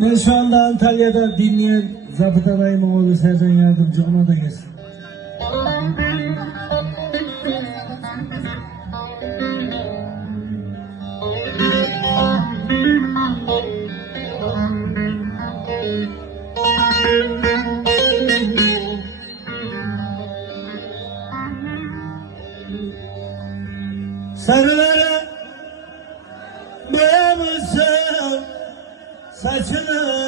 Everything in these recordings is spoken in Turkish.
Ben şu anda Antalya'da dinleyen Zabıta dayımın oğlu Sercan Yardımcı ona da gelsin. Sarılara boyamışsın saçını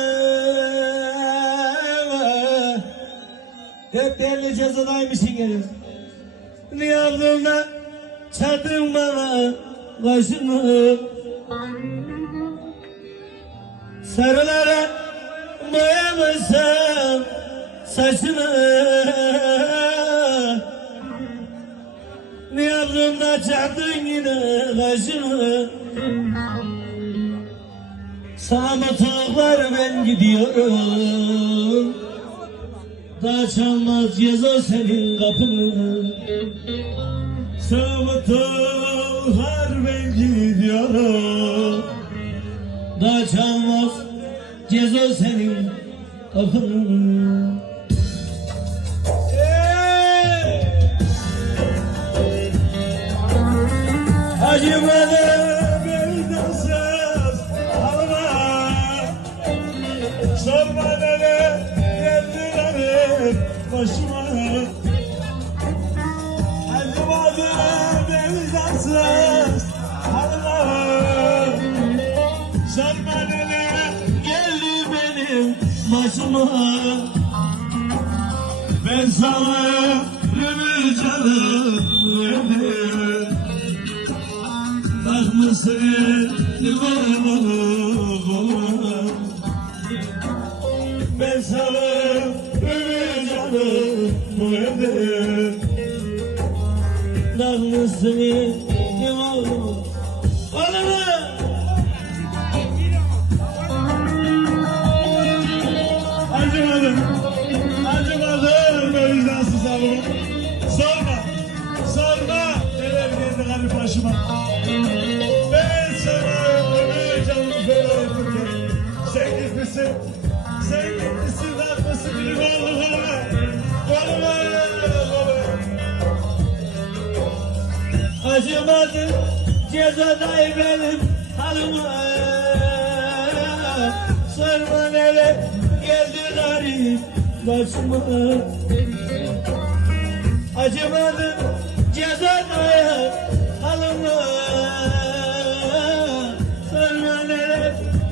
Hep değerli cezadaymışsın geliyor Niye ablamla çatın bana başını saçını ne yaptın da çarptın yine kaşını? Sağmatıklar ben gidiyorum. Daha çalmaz ceza senin kapını. Sağmatıklar ben gidiyorum. Daha çalmaz ceza senin kapını Acımadı vicdansız halime Sorma nene geldilerim başıma. Acımadı vicdansız halime Sorma nene geldi benim başıma. Ben sana ömür canım verdim Bakmışsın limanı Ben sana ömür canım verdim Bakmışsın limanı Oğlum Acımadım. Acımadım. Ben vicdansız adamım Sorma. Sorma. Neler geldi garip başıma Ben sana ömür canımı feda ettim Sen gitmişsin Sen gitmişsin Bakmışsın bir oğlu koluma Koluma koluma Acımadı. Cezaday benim halıma Sorma neler geldi garip başıma. Acımadı. Cezaday halıma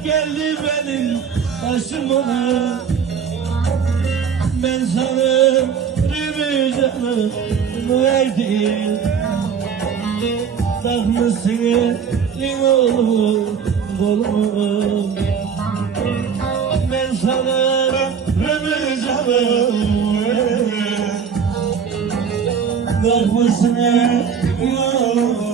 geldi benim başıma. Ben sana rübü canımı verdim Takmışsın limonu kolumu Ben sana ömür canım Takmışsın limonu